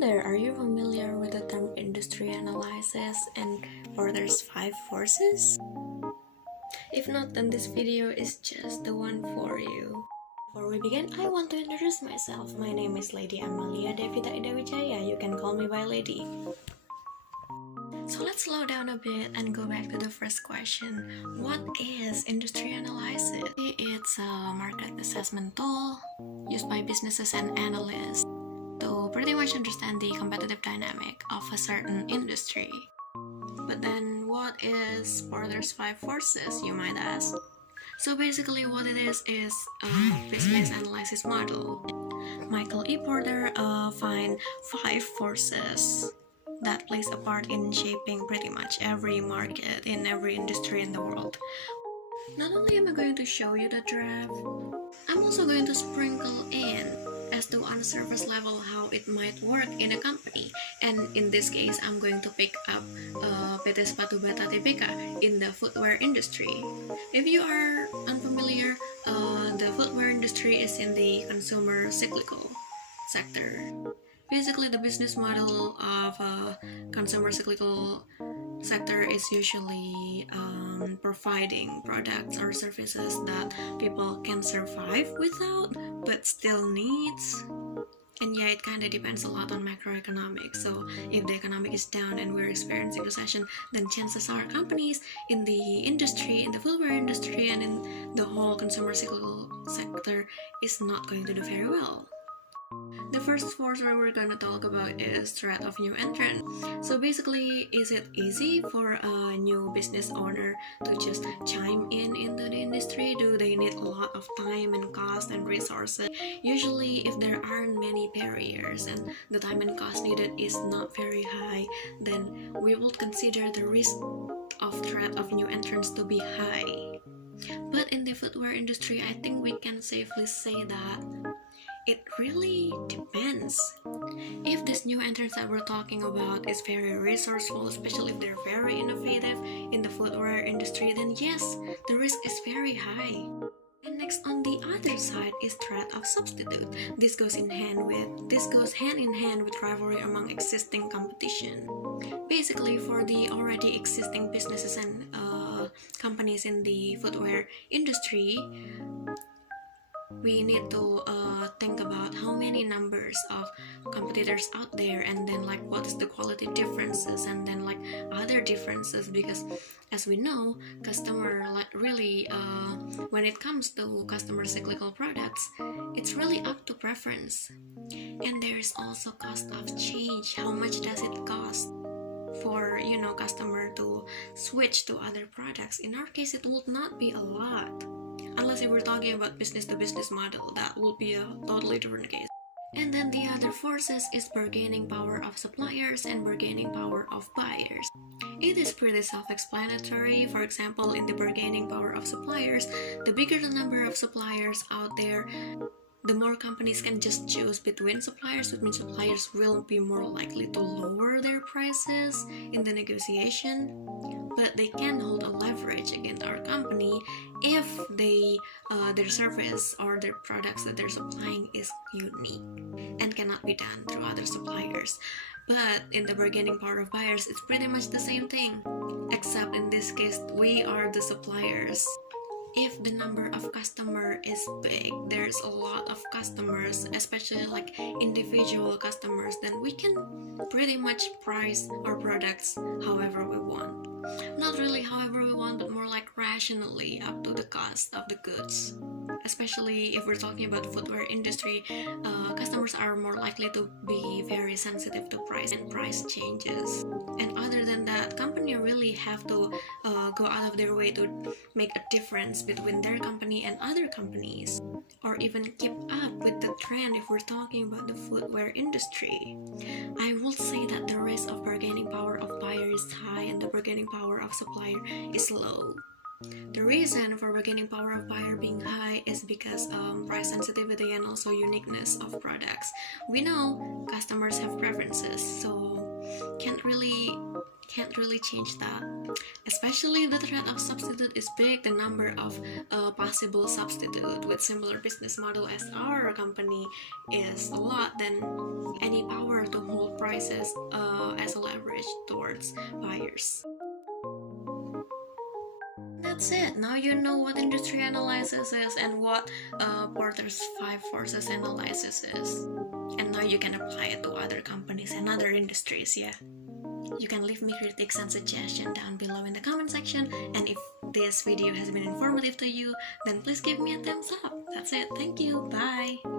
there, are you familiar with the term industry analysis and Porter's 5 forces? If not, then this video is just the one for you. Before we begin, I want to introduce myself. My name is Lady Amalia Devita Idawijaya. You can call me by Lady. So let's slow down a bit and go back to the first question. What is industry analysis? It's a market assessment tool used by businesses and analysts to pretty much understand the competitive dynamic of a certain industry. But then what is Porter's 5 forces, you might ask? So basically what it is a business analysis model. Michael E. Porter find 5 forces that plays a part in shaping pretty much every market in every industry in the world. Not only am I going to show you the draft, I'm also going to sprinkle in as to on a surface level how it might work in a company. And in this case, I'm going to pick up PT Sepatu Bata TBK in the footwear industry. If you are unfamiliar, the footwear industry is in the consumer cyclical sector. Basically, the business model of a consumer cyclical sector is usually providing products or services that people can survive without but still needs. And yeah, it kind of depends a lot on macroeconomics. So if the economic is down and we're experiencing recession, then chances are companies in the industry, in the footwear industry, and in the whole consumer cyclical sector is not going to do very well. The first force we're going to talk about is threat of new entrant. So basically, is it easy for a new business owner to just chime in into the industry? Do they need a lot of time and cost and resources? Usually, if there aren't many barriers and the time and cost needed is not very high, then we will consider the risk of threat of new entrants to be high. But in the footwear industry, I think we can safely say that it really depends. If this new entrance that we're talking about is very resourceful, especially if they're very innovative in the footwear industry, then yes, the risk is very high. And next on the other side is threat of substitute. This goes hand in hand with rivalry among existing competition. Basically, for the already existing businesses and companies in the footwear industry, we need to think about how many numbers of competitors out there, and then like what is the quality differences, and then like other differences, because as we know, customer really when it comes to customer cyclical products, it's really up to preference. And there is also cost of change. How much does it cost for customer to switch to other products? In our case, it would not be a lot. Unless if we're talking about business-to-business model, that will be a totally different case. And then the other forces is bargaining power of suppliers and bargaining power of buyers. It is pretty self-explanatory. For example, in the bargaining power of suppliers, the bigger the number of suppliers out there, the more companies can just choose between suppliers, which means suppliers will be more likely to lower their prices in the negotiation. But they can hold a leverage against our company if their service or their products that they're supplying is unique and cannot be done through other suppliers. But in the bargaining power of buyers, it's pretty much the same thing, except in this case, we are the suppliers. If the number of customer is big, there's a lot of customers, especially like individual customers, then we can pretty much price our products however we want. Not really however we want, but more like rationally up to the cost of the goods. Especially if we're talking about the footwear industry, customers are more likely to be very sensitive to price and price changes. And other than that, company really have to go out of their way to make a difference between their company and other companies, or even keep up with the trend if we're talking about the footwear industry. I would say that the risk of bargaining power of buyer is high and the bargaining power of supplier is low. The reason for bargaining power of buyer being high is because price sensitivity and also uniqueness of products. We know customers have preferences, so can't really can't really change that. Especially if the threat of substitute is big, the number of possible substitute with similar business model as our company is a lot, then any power to hold prices as a leverage towards buyers. That's it. Now you know what industry analysis is and what Porter's 5 forces analysis is. And now you can apply it to other companies and other industries, yeah. You can leave me critiques and suggestions down below in the comment section, and if this video has been informative to you, then please give me a thumbs up. That's it. Thank you. Bye.